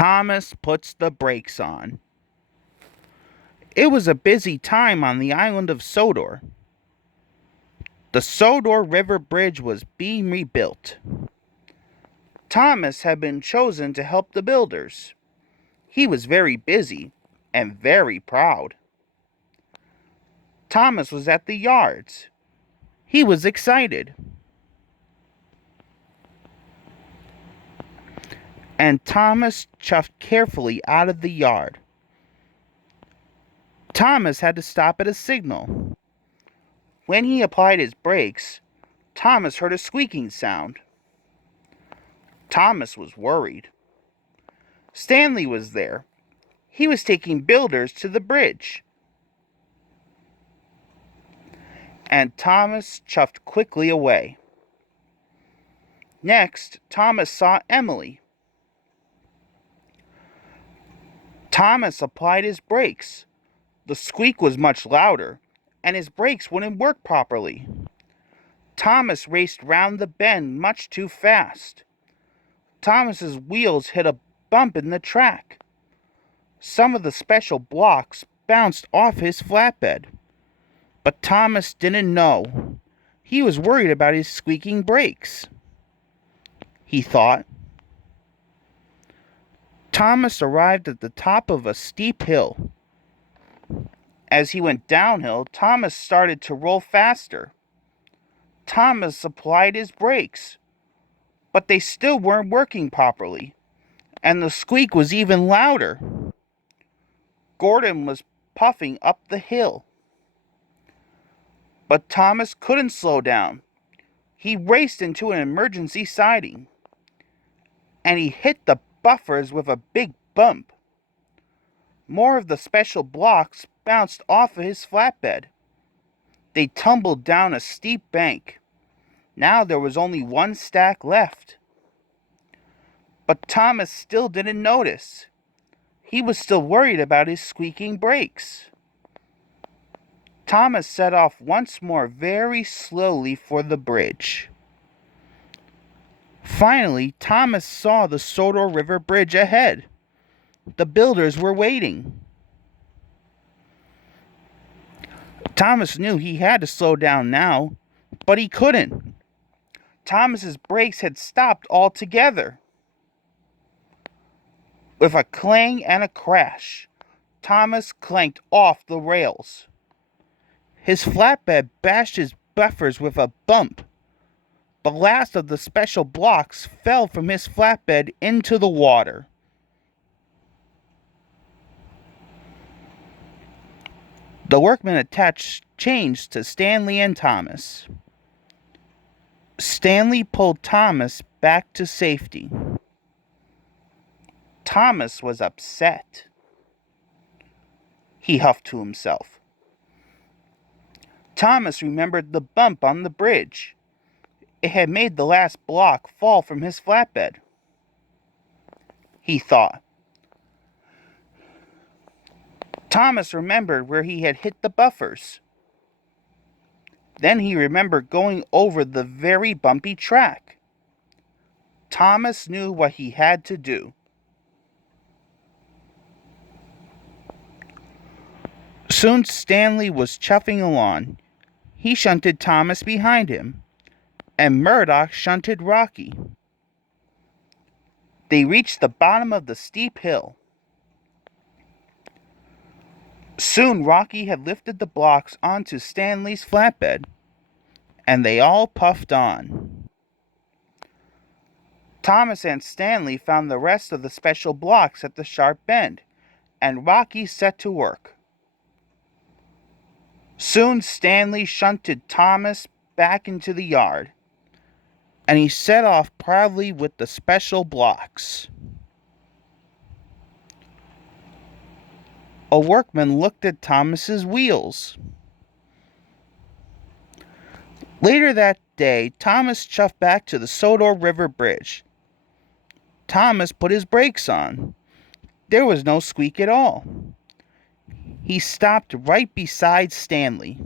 Thomas puts the brakes on. It was a busy time on the island of Sodor. The Sodor River Bridge was being rebuilt. Thomas had been chosen to help the builders. He was very busy and very proud. Thomas was at the yards. He was excited. And Thomas chuffed carefully out of the yard. Thomas had to stop at a signal. When he applied his brakes, Thomas heard a squeaking sound. Thomas was worried. Stanley was there. He was taking builders to the bridge. And Thomas chuffed quickly away. Next, Thomas saw Emily. Thomas applied his brakes. The squeak was much louder, and his brakes wouldn't work properly. Thomas raced round the bend much too fast. Thomas's wheels hit a bump in the track. Some of the special blocks bounced off his flatbed. But Thomas didn't know. He was worried about his squeaking brakes. He thought. Thomas arrived at the top of a steep hill. As he went downhill, Thomas started to roll faster. Thomas applied his brakes, but they still weren't working properly, and the squeak was even louder. Gordon was puffing up the hill. But Thomas couldn't slow down. He raced into an emergency siding, and he hit the buffers with a big bump. More of the special blocks bounced off of his flatbed. They tumbled down a steep bank. Now there was only one stack left. But Thomas still didn't notice. He was still worried about his squeaking brakes. Thomas set off once more very slowly for the bridge. Finally, Thomas saw the Sodor River Bridge ahead. The builders were waiting. Thomas knew he had to slow down now, but he couldn't. Thomas's brakes had stopped altogether. With a clang and a crash, Thomas clanked off the rails. His flatbed bashed his buffers with a bump. The last of the special blocks fell from his flatbed into the water. The workmen attached chains to Stanley and Thomas. Stanley pulled Thomas back to safety. Thomas was upset. He huffed to himself. Thomas remembered the bump on the bridge. It had made the last block fall from his flatbed. He thought. Thomas remembered where he had hit the buffers. Then he remembered going over the very bumpy track. Thomas knew what he had to do. Soon Stanley was chuffing along. He shunted Thomas behind him, and Murdoch shunted Rocky. They reached the bottom of the steep hill. Soon Rocky had lifted the blocks onto Stanley's flatbed, and they all puffed on. Thomas and Stanley found the rest of the special blocks at the sharp bend, and Rocky set to work. Soon Stanley shunted Thomas back into the yard, and he set off proudly with the special blocks. A workman looked at Thomas's wheels. Later that day, Thomas chuffed back to the Sodor River Bridge. Thomas put his brakes on. There was no squeak at all. He stopped right beside Stanley.